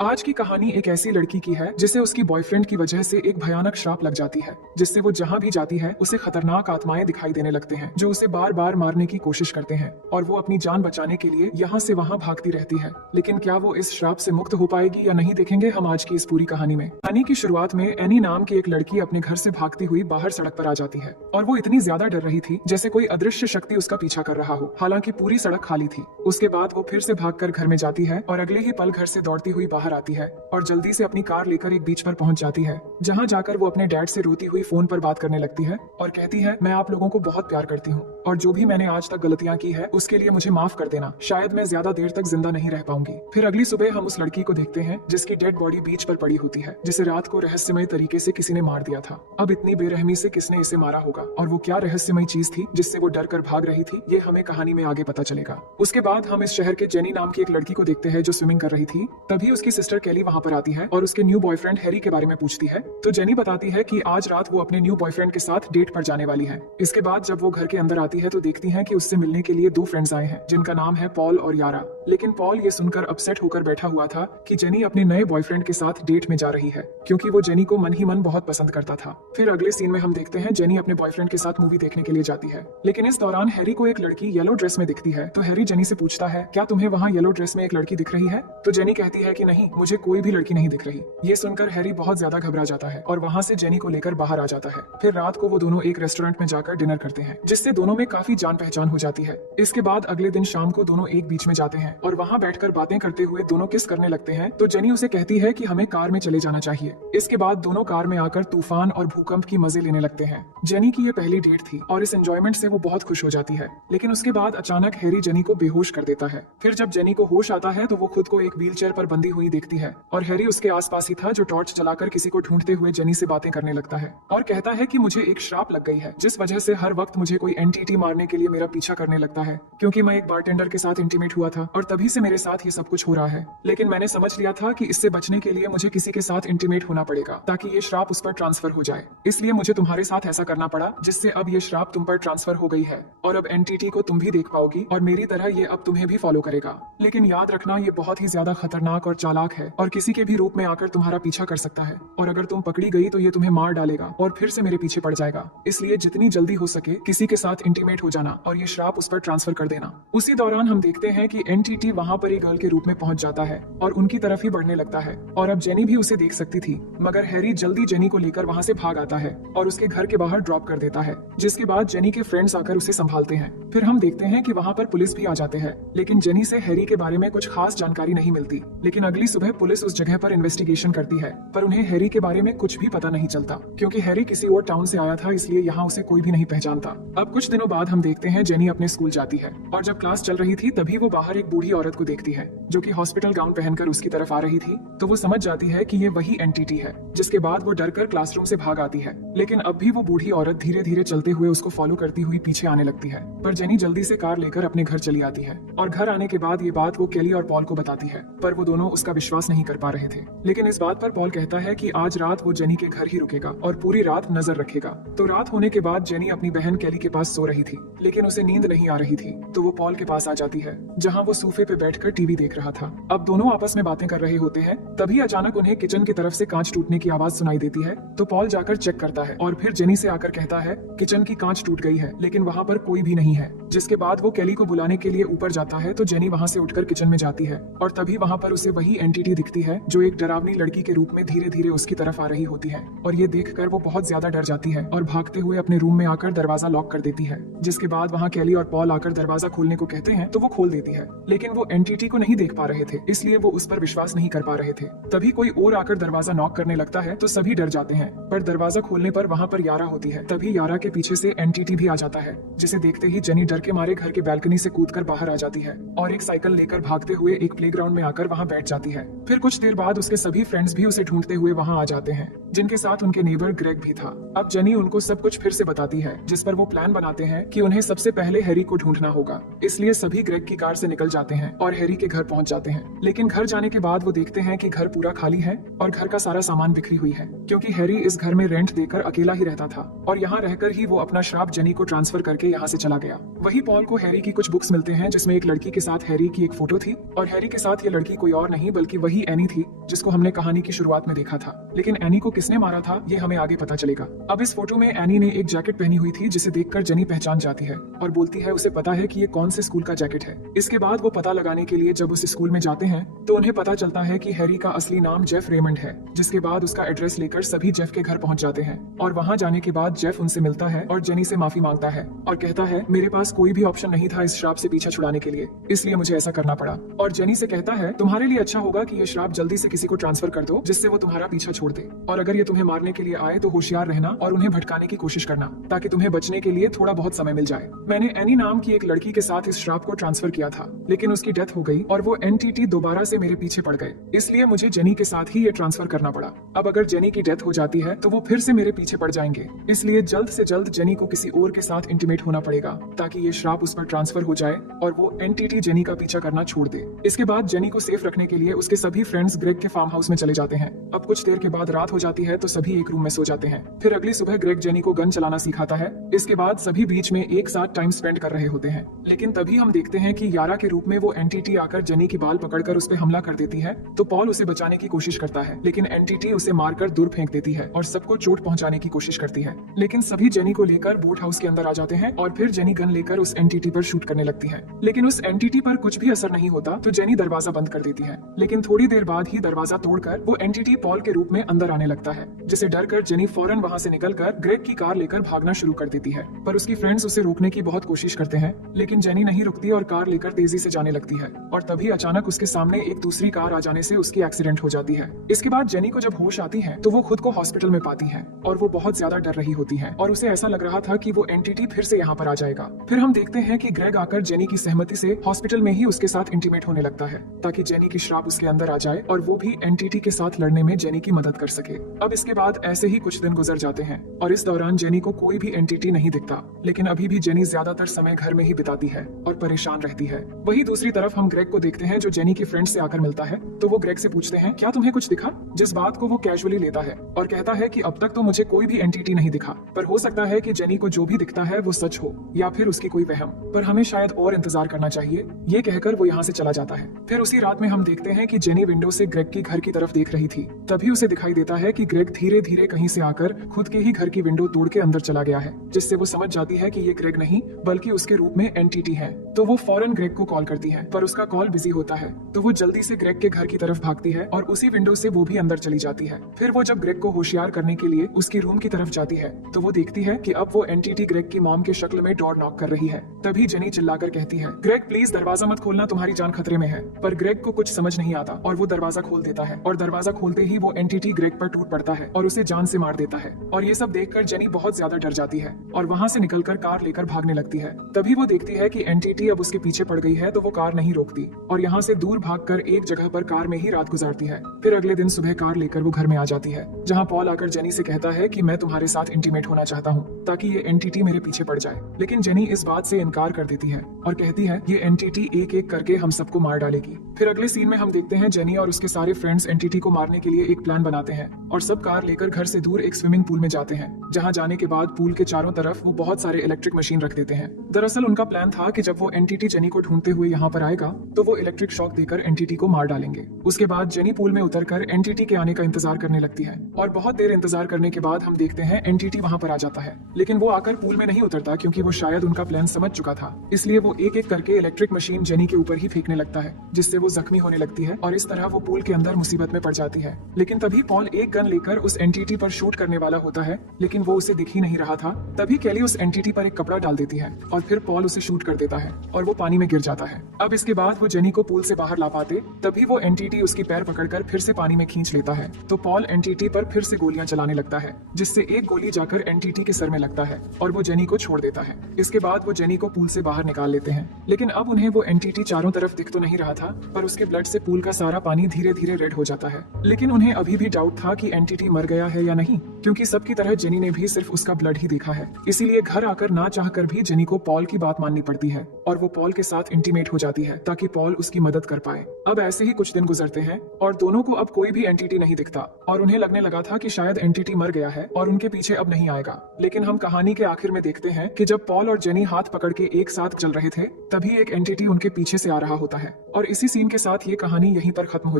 आज की कहानी एक ऐसी लड़की की है जिसे उसकी बॉयफ्रेंड की वजह से एक भयानक श्राप लग जाती है, जिससे वो जहाँ भी जाती है उसे खतरनाक आत्माएं दिखाई देने लगते हैं जो उसे बार बार मारने की कोशिश करते हैं और वो अपनी जान बचाने के लिए यहाँ से वहाँ भागती रहती है। लेकिन क्या वो इस श्राप से मुक्त हो पाएगी या नहीं, देखेंगे हम आज की इस पूरी कहानी में। कहानी की शुरुआत में एनी नाम की एक लड़की अपने घर से भागती हुई बाहर सड़क पर आ जाती है और वो इतनी ज्यादा डर रही थी जैसे कोई अदृश्य शक्ति उसका पीछा कर रहा हो। हालांकि पूरी सड़क खाली थी। उसके बाद वो फिर से भागकर घर में जाती है और अगले ही पल घर से दौड़ती हुई बाहर आती है और जल्दी से अपनी कार लेकर एक बीच पर पहुंच जाती है, जहां जाकर वो अपने डैड से रोती हुई फोन पर बात करने लगती है और कहती है, मैं आप लोगों को बहुत प्यार करती हूँ और जो भी मैंने आज तक गलतियां की है उसके लिए मुझे माफ कर देना। शायद मैं ज्यादा देर तक जिंदा नहीं रह पाऊंगी। फिर अगली सुबह हम उस लड़की को देखते हैं जिसकी डेड बॉडी बीच पर पड़ी होती है, जिसे रात को रहस्यमय तरीके से किसी ने मार दिया था। अब इतनी बेरहमी से किसने इसे मारा होगा और वो क्या रहस्यमय चीज थी जिससे वो डर कर भाग रही थी, ये हमें कहानी में आगे पता चलेगा। उसके बाद हम इस शहर के जेनी नाम की एक लड़की को देखते हैं जो स्विमिंग कर रही थी। तभी उसकी सिस्टर केली वहाँ पर आती है और उसके न्यू बॉयफ्रेंड हैरी के बारे में पूछती है। तो जेनी बताती है कि आज रात वो अपने न्यू बॉयफ्रेंड के साथ डेट पर जाने वाली है। इसके बाद जब वो घर के अंदर आती है तो देखती है कि उससे मिलने के लिए दो फ्रेंड्स आए हैं जिनका नाम है पॉल और यारा। लेकिन पॉल ये सुनकर अपसेट होकर बैठा हुआ था कि जेनी अपने नए बॉयफ्रेंड के साथ डेट में जा रही है, क्योंकि वो जेनी को मन ही मन बहुत पसंद करता था। फिर अगले सीन में हम देखते हैं जेनी अपने बॉयफ्रेंड के साथ मूवी देखने के लिए जाती है। लेकिन इस दौरान हैरी को एक लड़की येलो ड्रेस में दिखती है। तो हैरी जेनी से पूछता है, क्या तुम्हें वहाँ येलो ड्रेस में एक लड़की दिख रही है? तो जेनी कहती है कि नहीं, मुझे कोई भी लड़की नहीं दिख रही। ये सुनकर हैरी बहुत ज्यादा घबरा जाता है और वहाँ से जेनी को लेकर बाहर आ जाता है। फिर रात को वो दोनों एक रेस्टोरेंट में जाकर डिनर करते हैं, जिससे दोनों में काफी जान पहचान हो जाती है। इसके बाद अगले दिन शाम को दोनों एक बीच में जाते हैं और वहाँ बैठकर बातें करते हुए दोनों किस करने लगते हैं। तो जेनी उसे कहती है कि हमें कार में चले जाना चाहिए। इसके बाद दोनों कार में आकर तूफान और भूकंप की मजे लेने लगते हैं। जेनी की ये पहली डेट थी और इस एंजॉयमेंट से वो बहुत खुश हो जाती है। लेकिन उसके बाद अचानक हैरी जेनी को बेहोश कर देता है। फिर जब जेनी को होश आता है तो वो खुद को एक व्हील चेयर पर बंधी हुई देखती है और हैरी उसके आसपास ही था, जो टॉर्च जलाकर किसी को ढूंढते हुए जेनी से बातें करने लगता है और कहता है कि मुझे एक श्राप लग गई है, जिस वजह से हर वक्त मुझे कोई एंटिटी मारने के लिए मेरा पीछा करने लगता है, क्योंकि मैं एक बारटेंडर के साथ इंटीमेट हुआ था और तभी से मेरे साथ ये सब कुछ हो रहा है। लेकिन मैंने समझ लिया था कि इससे बचने के लिए मुझे किसी के साथ इंटीमेट होना पड़ेगा ताकि ये श्राप उस पर ट्रांसफर हो जाए। इसलिए मुझे तुम्हारे साथ ऐसा करना पड़ा, जिससे अब ये श्राप तुम पर ट्रांसफर हो गई है और अब एंटिटी को तुम भी देख पाओगी और मेरी तरह ये अब तुम्हें भी फॉलो करेगा। लेकिन याद रखना, ये बहुत ही ज्यादा खतरनाक और चालाक है और किसी के भी रूप में आकर तुम्हारा पीछा कर सकता है और अगर तुम पकड़ी गई तो ये तुम्हें मार डालेगा और फिर से मेरे पीछे पड़ जाएगा। इसलिए जितनी जल्दी हो सके किसी के साथ इंटीमेट हो जाना और ये श्राप उस पर ट्रांसफर कर देना। उसी दौरान हम देखते हैं कि एंटिटी वहाँ पर एक गर्ल के रूप में पहुंच जाता है और उनकी तरफ ही बढ़ने लगता है और अब जेनी भी उसे देख सकती थी, मगर हैरी जल्दी जेनी को लेकर वहाँ से भाग आता है और उसके घर के बाहर ड्रॉप कर देता है, जिसके बाद जेनी के फ्रेंड्स आकर उसे संभालते हैं। फिर हम देखते हैं कि वहाँ पर पुलिस भी आ जाते हैं, लेकिन जेनी से हैरी के बारे में कुछ खास जानकारी नहीं मिलती। लेकिन अगली सुबह पुलिस उस जगह पर इन्वेस्टिगेशन करती है, पर उन्हें हैरी के बारे में कुछ भी पता नहीं चलता, क्योंकि हैरी किसी और टाउन से आया था, इसलिए यहाँ उसे कोई भी नहीं पहचानता। अब कुछ दिनों बाद हम देखते हैं जेनी अपने स्कूल जाती है और जब क्लास चल रही थी तभी वो बाहर एक बूढ़ी औरत को देखती है जो कि हॉस्पिटल गाउन पहनकर उसकी तरफ आ रही थी। तो वो समझ जाती है कि ये वही एंटिटी है, जिसके बाद वो डरकर क्लासरूम से भाग आती है। लेकिन अब भी वो बूढ़ी औरत धीरे धीरे चलते हुए उसको फॉलो करती हुई पीछे आने लगती है, पर जेनी जल्दी से कार लेकर अपने घर चली आती है और घर आने के बाद ये बात वो केली और पॉल को बताती है, पर वो दोनों उसका विश्वास नहीं कर पा रहे थे। लेकिन इस बात पर पॉल कहता है कि आज रात वो जेनी के घर ही रुकेगा और पूरी रात नजर रखेगा। तो रात होने के बाद जेनी अपनी बहन केली के पास सो रही थी, लेकिन उसे नींद नहीं आ रही थी, तो वो पॉल के पास आ जाती है जहाँ वो सोफे पे बैठकर टीवी देख रहा था। अब दोनों आपस में बातें कर रहे होते हैं, तभी अचानक उन्हें किचन की तरफ से कांच टूटने की आवाज सुनाई देती है। तो पॉल जाकर चेक करता है और फिर जेनी से आकर कहता है किचन की कांच टूट गई है, लेकिन वहाँ पर कोई भी नहीं है। जिसके बाद वो केली को बुलाने के लिए ऊपर जाता है, तो जेनी वहाँ से उठकर किचन में जाती है और तभी वहाँ पर उसे वही एंटिटी दिखती है जो एक डरावनी लड़की के रूप में धीरे धीरे उसकी तरफ आ रही होती है और ये देखकर वो बहुत ज्यादा डर जाती है और भागते हुए अपने रूम में आकर दरवाजा लॉक कर देती है। जिसके बाद वहाँ केली और पॉल आकर दरवाजा खोलने को कहते हैं तो वो खोल देती है, लेकिन वो एंटिटी को नहीं देख पा रहे थे, इसलिए वो उस पर विश्वास नहीं कर पा रहे थे। तभी कोई और आकर दरवाजा नॉक करने लगता है तो सभी डर जाते हैं, पर दरवाजा खोलने पर वहाँ पर यारा होती है। तभी यारा के पीछे से एंटिटी भी आ जाता है, जिसे देखते ही जेनी डर के मारे घर के बालकनी से कूदकर बाहर आ जाती है और एक साइकिल लेकर भागते हुए एक प्लेग्राउंड में आकर वहाँ बैठ जाती है। फिर कुछ देर बाद उसके सभी फ्रेंड्स भी उसे ढूंढते हुए वहाँ आ जाते हैं, जिनके साथ उनके नेबर ग्रेग भी था। अब जेनी उनको सब कुछ फिर से बताती है, जिस पर वो प्लान बनाते हैं कि उन्हें सबसे पहले हैरी को ढूंढना होगा। इसलिए सभी ग्रेग की कार से निकल जाते हैं और हैरी के घर पहुंच जाते हैं। लेकिन घर जाने के बाद वो देखते हैं कि घर पूरा खाली है और घर का सारा सामान बिखरी हुई है, क्योंकि हैरी इस घर में रेंट देकर अकेला ही रहता था और यहाँ रहकर ही वो अपना श्राप जेनी को ट्रांसफर करके यहाँ से चला गया। वही पॉल को हैरी की कुछ बुक्स मिलते हैं, जिसमें एक लड़की के साथ हैरी की एक फोटो थी और हैरी के साथ ये लड़की कोई और नहीं बल्कि बल्कि वही एनी थी जिसको हमने कहानी की शुरुआत में देखा था। लेकिन एनी को किसने मारा था ये हमें आगे पता चलेगा। अब इस फोटो में एनी ने एक जैकेट पहनी हुई थी जिसे देखकर जेनी पहचान जाती है और बोलती है उसे पता है कि ये कौन से स्कूल का जैकेट है। इसके बाद वो पता लगाने के लिए जब उस स्कूल में जाते हैं तो उन्हें पता चलता है कि हैरी का असली नाम जेफ रेमंड है। जिसके बाद उसका एड्रेस लेकर सभी जेफ के घर पहुंच जाते हैं और वहां जाने के बाद जेफ उनसे मिलता है और जेनी से माफी मांगता है और कहता है मेरे पास कोई भी ऑप्शन नहीं था इस श्राप से पीछा छुड़ाने के लिए, इसलिए मुझे ऐसा करना पड़ा। और जेनी से कहता है तुम्हारे लिए अच्छा होगा कि ये श्राप जल्दी से किसी को ट्रांसफर कर दो जिससे वो तुम्हारा पीछा छोड़ दे, और अगर ये तुम्हें मारने के लिए आए तो होशियार रहना और उन्हें भटकाने की कोशिश करना ताकि तुम्हें बचने के लिए थोड़ा बहुत समय मिल जाए। मैंने एनी नाम की एक लड़की के साथ इस श्राप को ट्रांसफर किया था लेकिन उसकी डेथ हो गई और वो एनटीटी दोबारा से मेरे पीछे पड़ गए, इसलिए मुझे जेनी के साथ ही ये ट्रांसफर करना पड़ा। अब अगर जेनी की डेथ हो जाती है तो वो फिर से मेरे पीछे पड़ जाएंगे, इसलिए जल्द से जल्द जेनी को किसी और के साथ इंटीमेट होना पड़ेगा ताकि ये श्राप उस पर ट्रांसफर हो जाए और वो एनटीटी जेनी का पीछा करना छोड़ दे। इसके बाद जेनी को सेफ रखने के लिए उसके सभी फ्रेंड्स ग्रेग के फार्म हाउस में चले जाते हैं। अब कुछ देर के बाद रात हो जाती है तो सभी एक रूम में सो जाते हैं। फिर अगली सुबह ग्रेग जेनी को गन चलाना सिखाता है। इसके बाद सभी बीच में एक साथ टाइम स्पेंड कर रहे होते हैं, लेकिन तभी हम देखते हैं कि यारा के रूप में वो एनटीटी आकर जेनी की बाल पकड़कर उस पर हमला कर देती है। तो पॉल उसे बचाने की कोशिश करता है लेकिन एनटीटी उसे मारकर दूर फेंक देती है और सबको चोट पहुंचाने की कोशिश करती है। लेकिन सभी जेनी को लेकर बोट हाउस के अंदर आ जाते हैं और फिर जेनी गन लेकर उस एनटीटी पर शूट करने लगती है, लेकिन उस एनटीटी पर कुछ भी असर नहीं होता तो जेनी दरवाजा बंद कर देती है। लेकिन थोड़ी देर बाद ही दरवाजा तोड़कर वो एनटीटी पॉल के रूप में अंदर आने लगता है, जिसे डरकर जेनी फौरन वहां से निकलकर ग्रेग की कार लेकर भागना शुरू कर देती है। पर उसकी फ्रेंड्स उसे रोकने की बहुत कोशिश करते हैं लेकिन जेनी नहीं रुकती और कार लेकर तेजी से जाने लगती है और तभी अचानक उसके सामने एक दूसरी कार आ जाने से उसकी एक्सीडेंट हो जाती है। इसके बाद जेनी को जब होश आती है तो वो खुद को हॉस्पिटल में पाती है और वो बहुत ज्यादा डर रही होती है और उसे ऐसा लग रहा था कि वो एनटीटी फिर से यहाँ पर आ जाएगा। फिर हम देखते हैं कि ग्रेग आकर जेनी की सहमति से हॉस्पिटल में ही उसके साथ इंटीमेट होने लगता है ताकि जेनी की श्राप उसके अंदर आ जाए और वो भी एनटीटी के साथ लड़ने में जेनी की मदद कर सके। अब इसके बाद ऐसे ही कुछ दिन गुजर जाते हैं और इस दौरान जेनी को कोई भी एनटीटी नहीं दिखता, लेकिन अभी भी जेनी ज्यादातर समय घर में ही बिताती है और परेशान रहती है। वही दूसरी तरफ हम ग्रेग को देखते हैं जो जेनी की फ्रेंड से आकर मिलता है तो वो ग्रेग से पूछते हैं क्या तुम्हें कुछ दिखा, जिस बात को वो कैजुअली लेता है और कहता है कि अब तक तो मुझे कोई भी एनटीटी नहीं दिखा, पर हो सकता है कि जेनी को जो भी दिखता है वो सच हो या फिर उसकी कोई वहम, पर हमें शायद और इंतजार करना चाहिए। ये कहकर वो यहाँ से चला जाता है। फिर उसी रात में हम देखते हैं कि जेनी विंडो से ग्रेग की घर की तरफ देख रही थी, तभी उसे दिखाई देता है कि ग्रेग धीरे धीरे कहीं से आकर खुद के ही घर की विंडो तोड़ के अंदर चला गया है, जिससे वो समझ जाती है कि ये ग्रेग नहीं बल्कि उसके रूप में एनटीटी है। तो वो फौरन ग्रेग को कॉल करती है पर उसका कॉल बिजी होता है, तो वो जल्दी से ग्रेग के घर की तरफ भागती है और उसी विंडो से वो भी अंदर चली जाती है। फिर वो जब ग्रेग को होशियार करने के लिए उसकी रूम की तरफ जाती है तो वो देखती है कि अब वो एनटीटी ग्रेग की मॉम के शक्ल में डोर नॉक कर रही है। तभी जेनी चिल्लाकर कहती है ग्रेग प्लीज दरवाजा मत खोलना, तुम्हारी जान खतरे में है। पर ग्रेग को कुछ समझ नहीं आता और वो दरवाजा खोल देता है और दरवाजा खोलते ही वो एनटीटी ग्रेग पर टूट पड़ता है और उसे जान से मार देता है। और ये सब देखकर जेनी बहुत ज्यादा डर जाती है और वहाँ से निकलकर कार लेकर भागने लगती है। तभी वो देखती है कि एनटीटी अब उसके पीछे पड़ गई है तो वो कार नहीं रोकती और यहाँ से दूर भागकर एक जगह पर कार में ही रात गुजारती है। फिर अगले दिन सुबह कार लेकर वो घर में आ जाती है जहाँ पॉल आकर जेनी से कहता है कि मैं तुम्हारे साथ इंटीमेट होना चाहता हूँ ताकि ये एनटीटी मेरे पीछे पड़ जाए, लेकिन जेनी इस बात से इनकार कर देती है और कहती है ये एनटीटी एक एक करके हम सबको मार डालेगी। फिर अगले सीन में हम देखते हैं जेनी और उसके सारे फ्रेंड्स एनटीटी को मारने के लिए एक प्लान बनाते हैं और सब कार लेकर घर से दूर एक स्विमिंग पूल में जाते हैं, जहाँ जाने के बाद पूल के चारों तरफ वो बहुत सारे इलेक्ट्रिक मशीन रख देते हैं। दरअसल उनका प्लान था कि जब वो एनटीटी जेनी को ढूंढते हुए यहाँ पर आएगा तो वो इलेक्ट्रिक शॉक देकर एनटीटी को मार डालेंगे। उसके बाद जेनी पूल में उतरकर एनटीटी के आने का इंतजार करने लगती है और बहुत देर इंतजार करने के बाद हम देखते हैं एनटीटी वहाँ पर आ जाता है, लेकिन वो आकर पूल में नहीं उतरता क्योंकि वो शायद उनका प्लान समझ चुका था। इसलिए वो एक एक करके इलेक्ट्रिक मशीन जेनी के ऊपर ही फेंकने लगता है, जिससे वो जख्मी होने लगती है और इस तरह वो पूल के अंदर मुसीबत में पड़ जाती है। लेकिन तभी पॉल एक गन लेकर उस एनटीटी पर शूट करने वाला होता है, लेकिन वो उसे दिख ही नहीं रहा था। तभी केली उस एनटीटी पर एक कपड़ा डाल देती है और फिर पॉल उसे शूट कर देता है और वो पानी में गिर जाता है। अब इसके बाद वो जेनी को पूल से बाहर ला पाते, तभी वो एनटीटी उसकी पैर पकड़कर फिर से पानी में खींच लेता है। तो पॉल एनटीटी पर फिर से गोलियां चलाने लगता है, जिससे एक गोली जाकर एनटीटी के सर में लगता है और वो जेनी को छोड़ देता है। इसके बाद वो जेनी को पूल से बाहर निकाल लेते हैं, लेकिन अब उन्हें वो एनटीटी चारों तरफ दिख तो नहीं रहा था, पर उसके ब्लड से पूल का सारा पानी धीरे धीरे रेड हो जाता है। लेकिन उन्हें अभी भी डाउट था कि एनटीटी मर गया है या नहीं, क्योंकि सबकी तरह जेनी ने भी सिर्फ उसका ब्लड ही देखा है। इसीलिए घर आकर ना चाहकर भी जेनी को पॉल की बात माननी पड़ती है और वो पॉल के साथ इंटीमेट हो जाती है ताकि पॉल उसकी मदद कर पाए। अब ऐसे ही कुछ दिन गुजरते हैं और दोनों को अब कोई भी एनटीटी नहीं दिखता और उन्हें लगने लगा था कि शायद एनटीटी मर गया है और उनके पीछे अब नहीं आएगा। लेकिन हम कहानी के आखिर में देखते हैं कि जब पॉल और जेनी हाथ पकड़ के एक साथ चल रहे थे, तभी एक एनटीटी उनके पीछे से आ रहा होता है और इसी सीन के साथ ये कहानी यहीं पर खत्म हो